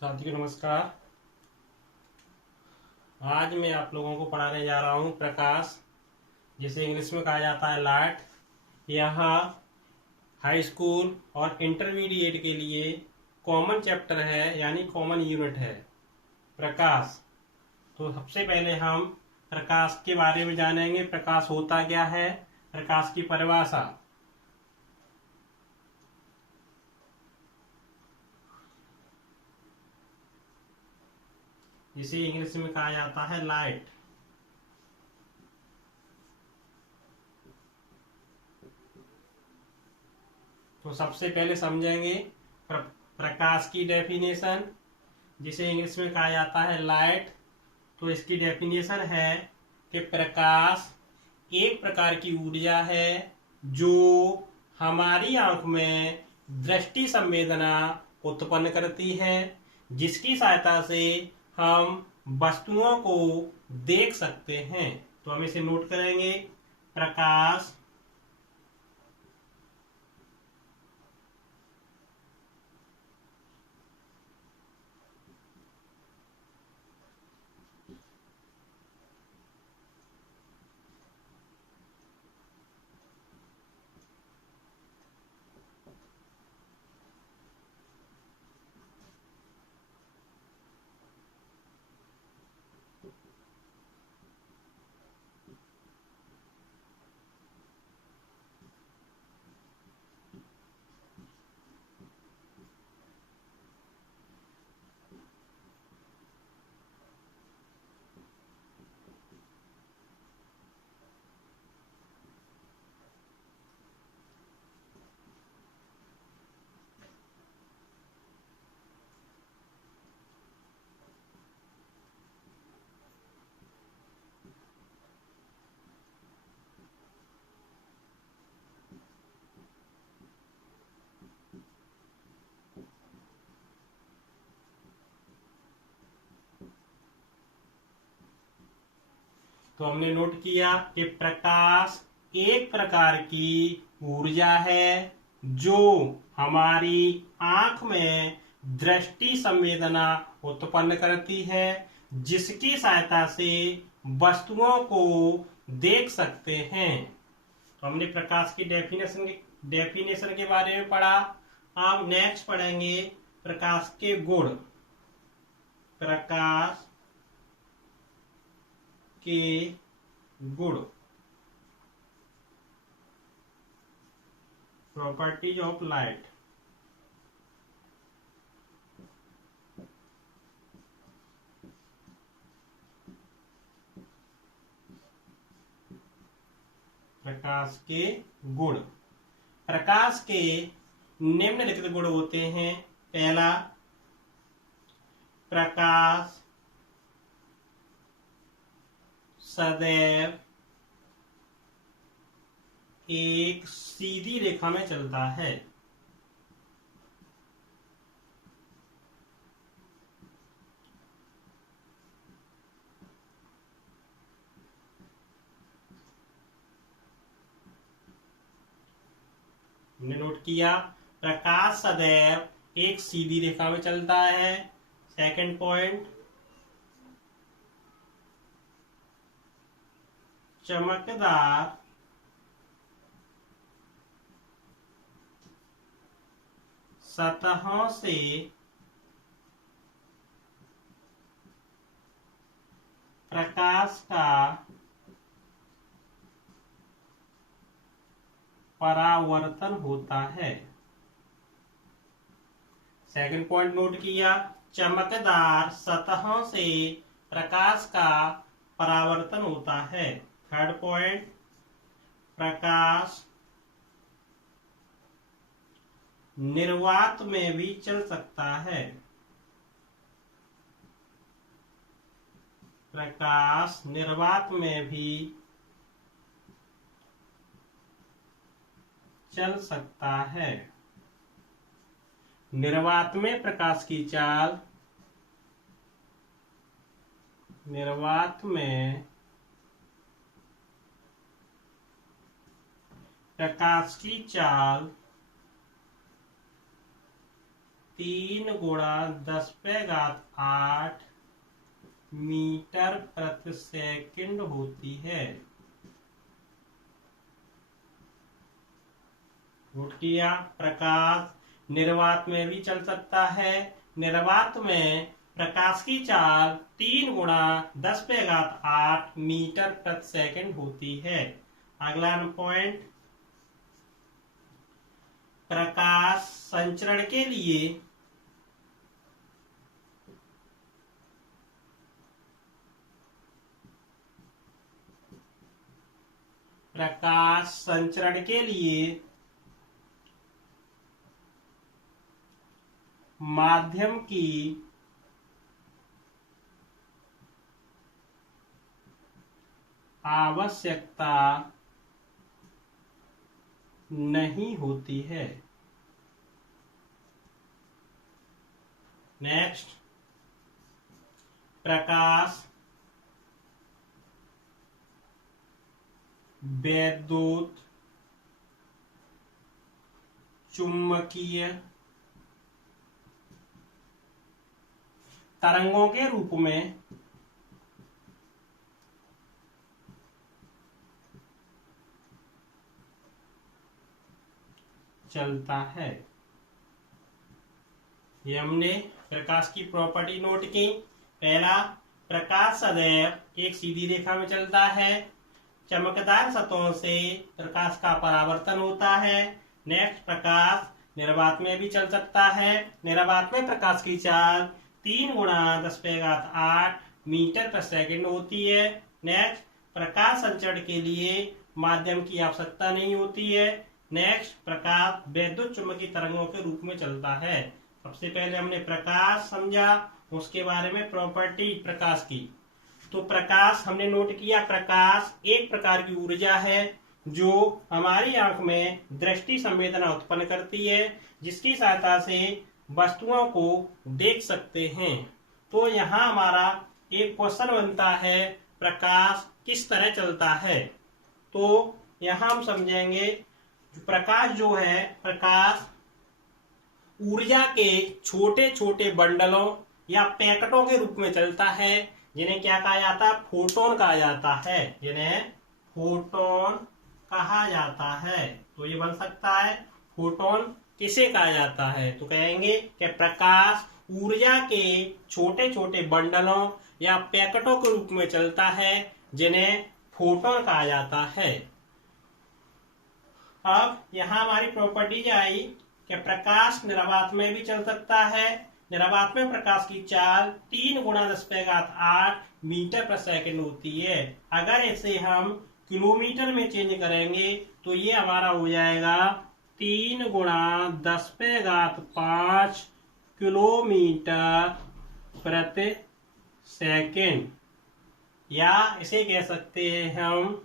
साथियों नमस्कार। आज मैं आप लोगों को पढ़ाने जा रहा हूँ प्रकाश, जिसे इंग्लिश में कहा जाता है लाइट। यह हाई स्कूल और इंटरमीडिएट के लिए कॉमन चैप्टर है, यानी कॉमन यूनिट है प्रकाश। तो सबसे पहले हम प्रकाश के बारे में जानेंगे। प्रकाश होता क्या है, प्रकाश की परिभाषा। जिसे इंग्लिश में कहा जाता है लाइट। तो सबसे पहले समझेंगे प्रकाश की डेफिनेशन, जिसे इंग्लिश में कहा जाता है लाइट। तो इसकी डेफिनेशन है कि प्रकाश एक प्रकार की ऊर्जा है जो हमारी आंख में दृष्टि संवेदना उत्पन्न करती है, जिसकी सहायता से हम वस्तुओं को देख सकते हैं। तो हम इसे नोट करेंगे। प्रकाश तो हमने नोट किया कि प्रकाश एक प्रकार की ऊर्जा है जो हमारी आंख में दृष्टि संवेदना उत्पन्न करती है, जिसकी सहायता से वस्तुओं को देख सकते हैं। तो हमने प्रकाश की डेफिनेशन के बारे में पढ़ा। अब नेक्स्ट पढ़ेंगे प्रकाश के गुण। प्रकाश के गुण, प्रॉपर्टीज ऑफ लाइट। प्रकाश के गुण। प्रकाश के निम्नलिखित गुण होते हैं। पहला, प्रकाश सदैव एक सीधी रेखा में चलता है। हमने नोट किया, प्रकाश सदैव एक सीधी रेखा में चलता है। सेकंड पॉइंट, चमकदार सतहों से प्रकाश का परावर्तन होता है। सेकंड पॉइंट नोट किया, चमकदार सतहों से प्रकाश का परावर्तन होता है। थर्ड पॉइंट, प्रकाश निर्वात में भी चल सकता है। प्रकाश निर्वात में भी चल सकता है। निर्वात में प्रकाश की चाल, निर्वात में प्रकाश की चाल 3 × 10⁸ मीटर प्रति सेकंड होती है। नोट किया। प्रकाश निर्वात में भी चल सकता है। निर्वात में प्रकाश की चाल 3 × 10⁸ मीटर प्रति सेकंड होती है। अगला पॉइंट, प्रकाश संचरण के लिए माध्यम की आवश्यकता नहीं होती है। नेक्स्ट, प्रकाश विद्युत चुंबकीय तरंगों के रूप में चलता है। ये हमने प्रकाश की प्रॉपर्टी नोट की। पहला, प्रकाश सदैव एक सीधी रेखा में चलता है। चमकदार सतहों से प्रकाश का परावर्तन होता है। नेक्स्ट, प्रकाश निर्वात में भी चल सकता है। निर्वात में प्रकाश की चाल 3 × 10⁸ मीटर प्रति सेकंड होती है। नेक्स्ट, प्रकाश संचरण के लिए माध्यम की आवश्यकता नहीं होती है। नेक्स्ट, प्रकाश विद्युत चुंबकीय तरंगों के रूप में चलता है। सबसे पहले हमने प्रकाश समझा, उसके बारे में प्रॉपर्टी प्रकाश की। तो प्रकाश हमने नोट किया, प्रकाश एक प्रकार की ऊर्जा है जो हमारी आंख में दृष्टि संवेदना उत्पन्न करती है, जिसकी सहायता से वस्तुओं को देख सकते हैं। तो यहाँ हमारा एक क्वेश्चन बनता है, प्रकाश किस तरह चलता है। तो यहाँ हम समझेंगे, प्रकाश जो है, प्रकाश ऊर्जा के छोटे छोटे बंडलों या पैकेटों के रूप में चलता है, जिन्हें क्या कहा जाता है, फोटोन कहा जाता है। जिन्हें फोटोन कहा जाता है। तो ये बन सकता है, फोटोन किसे कहा जाता है, तो कहेंगे कि प्रकाश ऊर्जा के छोटे छोटे बंडलों या पैकेटों के रूप में चलता है, जिन्हें फोटोन कहा जाता है। अब यहाँ हमारी प्रॉपर्टीज आई कि प्रकाश निर्वात में भी चल सकता है। निर्वात में प्रकाश की चाल 3 × 10⁸ मीटर प्रति सेकंड होती है। अगर इसे हम किलोमीटर में चेंज करेंगे तो ये हमारा हो जाएगा 3 × 10⁵ किलोमीटर प्रति सेकंड, या इसे कह सकते हैं हम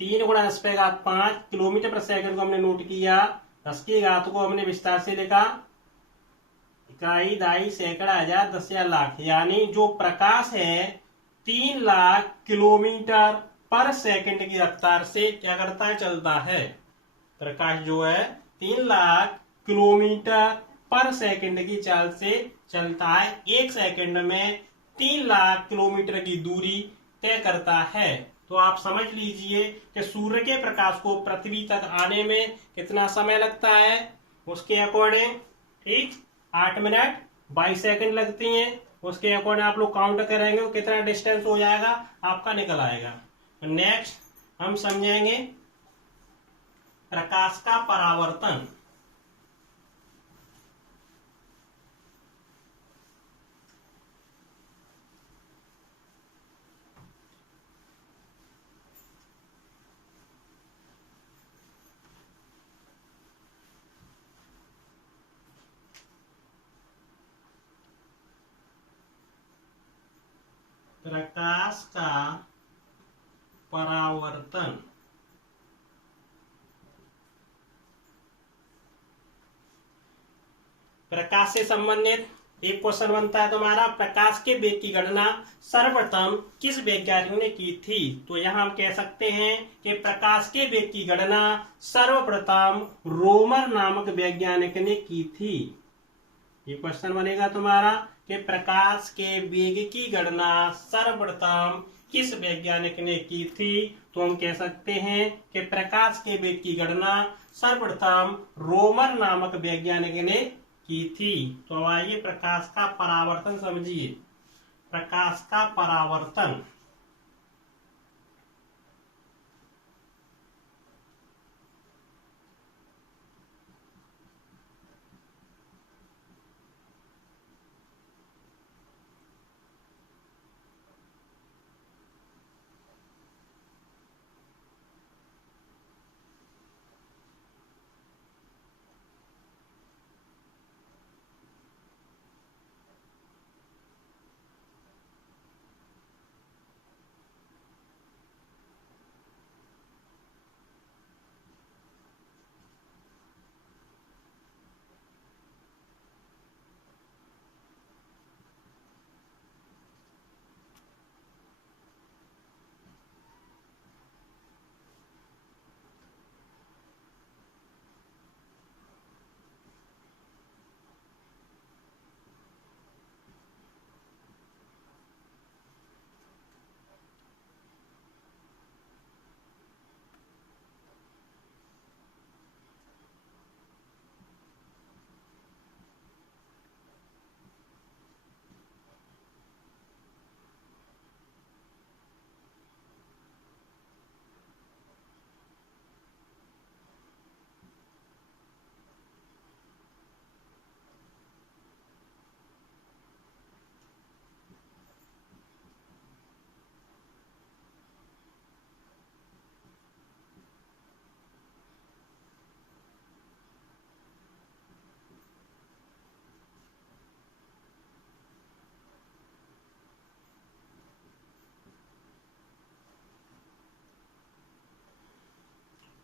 तीन गुणा 10⁵ किलोमीटर प्रति सेकंड को हमने नोट किया। 10 की घात को हमने विस्तार से लिखा, इकाई, दाई, सैकड़ा, हजार, दस या लाख। यानी जो प्रकाश है 3 लाख किलोमीटर पर सेकंड की रफ्तार से क्या करता है, चलता है। प्रकाश जो है 3 लाख किलोमीटर पर सेकंड की चाल से चलता है। एक सेकंड में 3 लाख किलोमीटर की दूरी तय करता है। तो आप समझ लीजिए कि सूर्य के प्रकाश को पृथ्वी तक आने में कितना समय लगता है, उसके अकॉर्डिंग, ठीक, 8 मिनट 22 सेकंड लगती हैं। उसके अकॉर्डिंग आप लोग काउंट करेंगे, कितना डिस्टेंस हो जाएगा आपका निकल आएगा। नेक्स्ट हम समझेंगे प्रकाश का परावर्तन। प्रकाश का परावर्तन प्रकाश से संबंधित एक क्वेश्चन बनता है तुम्हारा, प्रकाश के वेग की गणना सर्वप्रथम किस वैज्ञानिक ने की थी। तो यहाँ हम कह सकते हैं कि प्रकाश के वेग की गणना सर्वप्रथम रोमर नामक वैज्ञानिक ने की थी। ये क्वेश्चन बनेगा तुम्हारा कि प्रकाश के वेग की गणना सर्वप्रथम किस वैज्ञानिक ने की थी। तो हम कह सकते हैं कि प्रकाश के वेग की गणना सर्वप्रथम रोमर नामक वैज्ञानिक ने की थी। तो आइए प्रकाश का परावर्तन समझिए। प्रकाश का परावर्तन,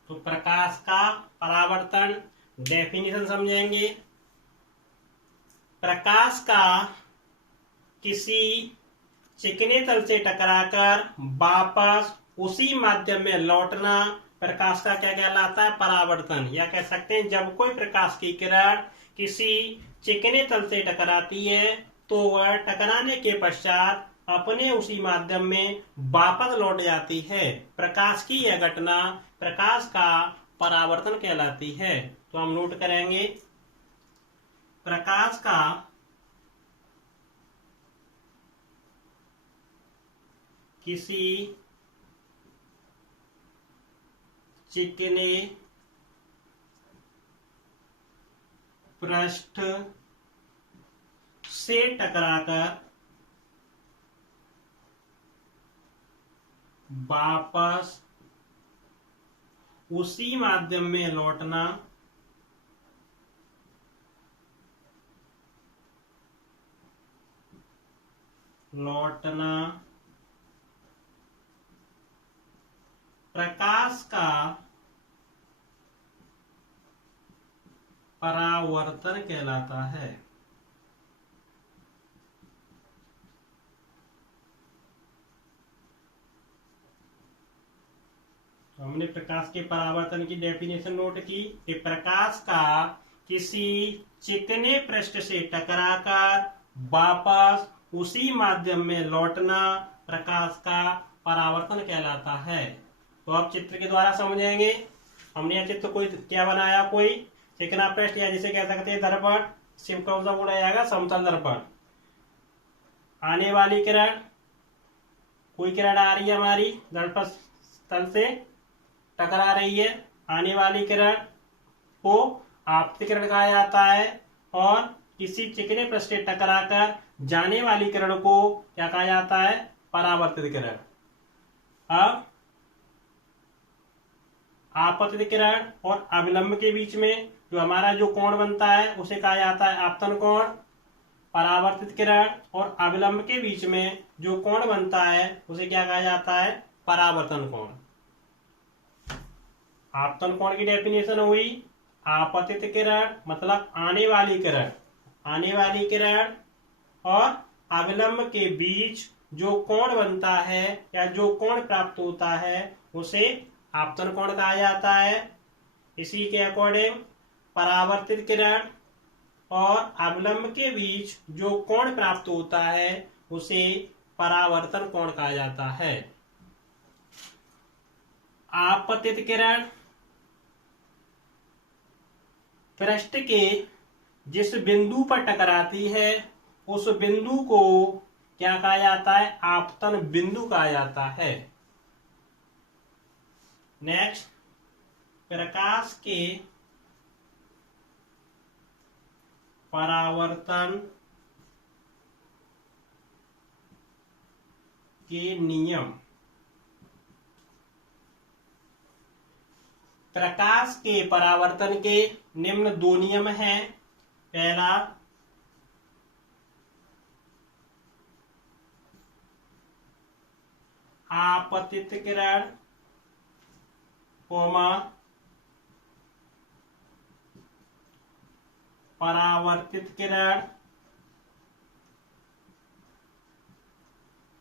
तो प्रकाश का परावर्तन डेफिनेशन समझेंगे। प्रकाश का किसी चिकने तल से टकराकर वापस उसी माध्यम में लौटना प्रकाश का क्या कहलाता है, परावर्तन। या कह सकते हैं जब कोई प्रकाश की किरण किसी चिकने तल से टकराती है तो वह टकराने के पश्चात अपने उसी माध्यम में वापस लौट जाती है। प्रकाश की यह घटना प्रकाश का परावर्तन कहलाती है। तो हम नोट करेंगे, प्रकाश का किसी चिकने पृष्ठ से टकराकर वापस उसी माध्यम में लौटना प्रकाश का परावर्तन कहलाता है। तो हमने प्रकाश के परावर्तन की डेफिनेशन नोट की कि प्रकाश का किसी चिकने पृष्ठ से टकराकर वापस उसी माध्यम में लौटना प्रकाश का परावर्तन कहलाता है। तो अब चित्र के द्वारा समझेंगे। हमने यह चित्र कोई क्या बनाया, कोई चिकना पृष्ठ या जिसे कह सकते हैं दर्पण। सिम कौन सा बोला जाएगा, समतल दर्पण। आने वाली किरण, कोई किरण आ रही है हमारी दर्पण तल से टकरा रही है, आने वाली किरण को आपतित किरण कहा जाता है। और किसी चिकने पृष्ठ से टकराकर जाने वाली किरण को क्या कहा जाता है, परावर्तित किरण। अब आपतित किरण और अविलंब के बीच में जो हमारा जो कोण बनता है उसे कहा जाता है आपतन कोण। परावर्तित किरण और अविलंब के बीच में जो कोण बनता है उसे क्या कहा जाता है, परावर्तन कोण। आपतन कोण की डेफिनेशन हुई, आपतित किरण मतलब आने वाली किरण आने वाली किरण और अविलंब के बीच जो कोण बनता है या जो कोण प्राप्त होता है उसे आपतन कोण कहा जाता है। इसी के अकॉर्डिंग परावर्तित किरण और अविलंब के बीच जो कोण प्राप्त होता है उसे परावर्तन कोण कहा जाता है। आपतित किरण पृष्ठ के जिस बिंदु पर टकराती है उस बिंदु को क्या कहा जाता है? आपतन बिंदु कहा जाता है। नेक्स्ट, प्रकाश के परावर्तन के नियम। प्रकाश के परावर्तन के निम्न 2 नियम हैं। पहला, आपतित किरण कोमा परावर्तित किरण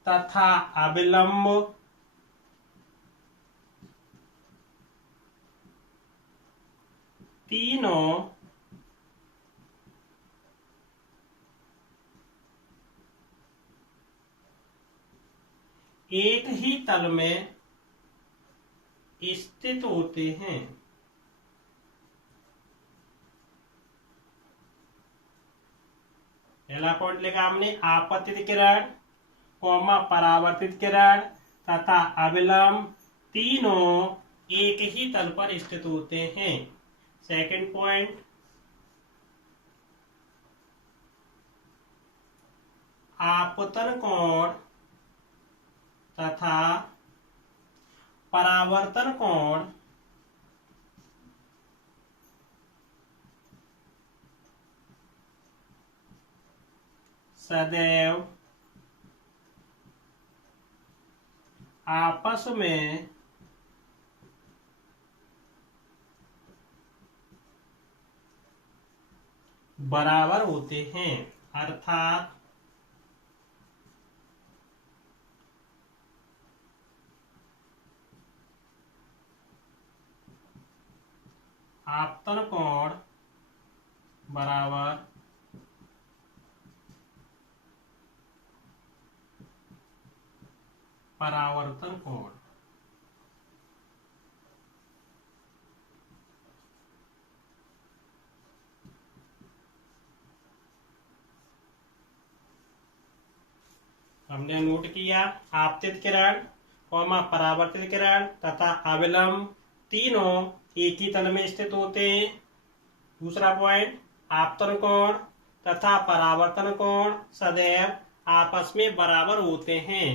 तथा अविलंब तीनों एक ही तल में स्थित होते हैं। पहला पॉइंट लिखा हमने, आपतित किरण कोमा परावर्तित किरण तथा अविलंब तीनों एक ही तल पर स्थित होते हैं। सेकंड पॉइंट, आपतन कोण तथा परावर्तन कोण सदैव आपस में बराबर होते हैं। अर्थात आपतन कोण बराबर परावर्तन कोण। हमने नोट किया, आपतित किरण कोमा परावर्तित किरण तथा अविलंब तीनों एक ही तल में स्थित होते हैं। दूसरा पॉइंट, आपतन कोण तथा परावर्तन कोण सदैव आपस में बराबर होते हैं।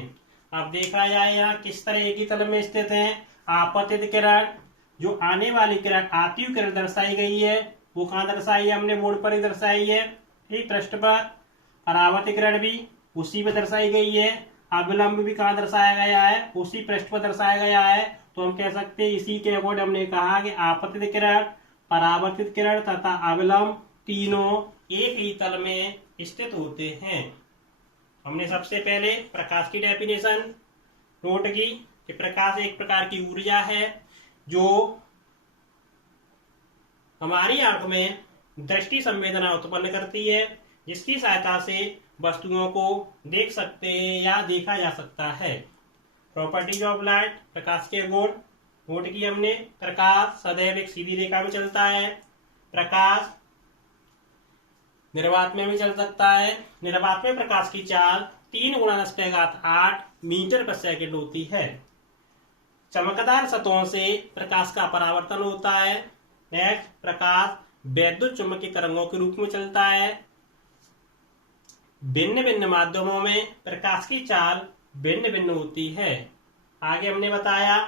अब देखा जाए यहाँ किस तरह एक ही तल में स्थित हैं। आपतित किरण, जो आने वाली किरण आती हुई किरण दर्शाई गई है वो कहाँ दर्शाई है? हमने बोर्ड पर ही दर्शाई है, ठीक, पृष्ठ पर। परावर्तित किरण भी उसी पे दर्शाई गई है। अविलंब भी कहाँ दर्शाया गया है? उसी पृष्ठ पर दर्शाया गया है। तो हम कह सकते हैं इसी के अकॉर्डिंग हमने कहा कि आपतित किरण, परावर्तित किरण तथा अविलंब तीनों एक ही तल में स्थित होते हैं। हमने सबसे पहले प्रकाश की डेफिनेशन नोट की कि प्रकाश एक प्रकार की ऊर्जा है जो हमारी आंख में दृष्टि संवेदना उत्पन्न करती है, जिसकी सहायता से वस्तुओं को देख सकते हैं या देखा जा सकता है। प्रॉपर्टीज ऑफ लाइट, प्रकाश के गुण नोट की हमने। प्रकाश सदैव एक सीधी रेखा में चलता है। प्रकाश निर्वात में भी चल सकता है। निर्वात में प्रकाश की चाल 3 × 10⁸ मीटर पर सेकंड होती है। चमकदार सतहों से प्रकाश का परावर्तन होता है। नेक्स्ट, प्रकाश वैद्युत चुंबकीय तरंगों के रूप में चलता है। भिन्न भिन्न माध्यमों में प्रकाश की चाल भिन्न भिन्न होती है। आगे हमने बताया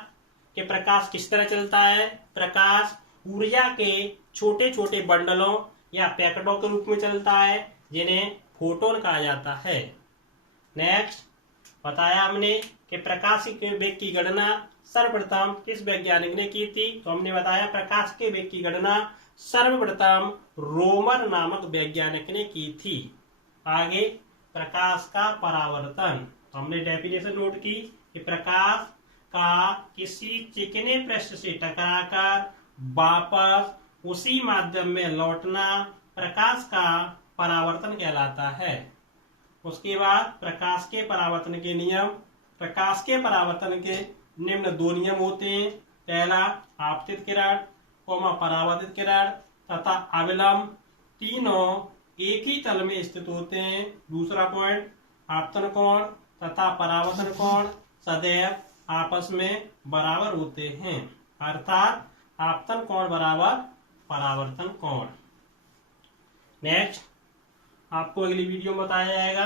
कि प्रकाश किस तरह चलता है। प्रकाश ऊर्जा के छोटे छोटे बंडलों या पैकेटों के रूप में चलता है, जिन्हें फोटोन कहा जाता है। नेक्स्ट बताया हमने कि प्रकाश के वेग की गणना सर्वप्रथम किस वैज्ञानिक ने की थी। तो हमने बताया प्रकाश के वेग की गणना सर्वप्रथम रोमर नामक वैज्ञानिक ने की थी। आगे प्रकाश का परावर्तन, हमने डेफिनेशन नोट की कि प्रकाश का किसी चिकने पृष्ठ से टकराकर वापस उसी माध्यम में लौटना प्रकाश का परावर्तन कहलाता है। उसके बाद प्रकाश के परावर्तन के नियम। प्रकाश के परावर्तन के निम्न दो नियम होते हैं। पहला आपतित किरण, परावर्तित किरण तथा अविलंब, तीनों एक ही तल में स्थित होते हैं। दूसरा पॉइंट, आपतन कोण तथा परावर्तन कोण सदैव आपस में बराबर होते हैं, अर्थात आपतन कोण बराबर परावर्तन कोण। नेक्स्ट आपको अगली वीडियो में बताया जाएगा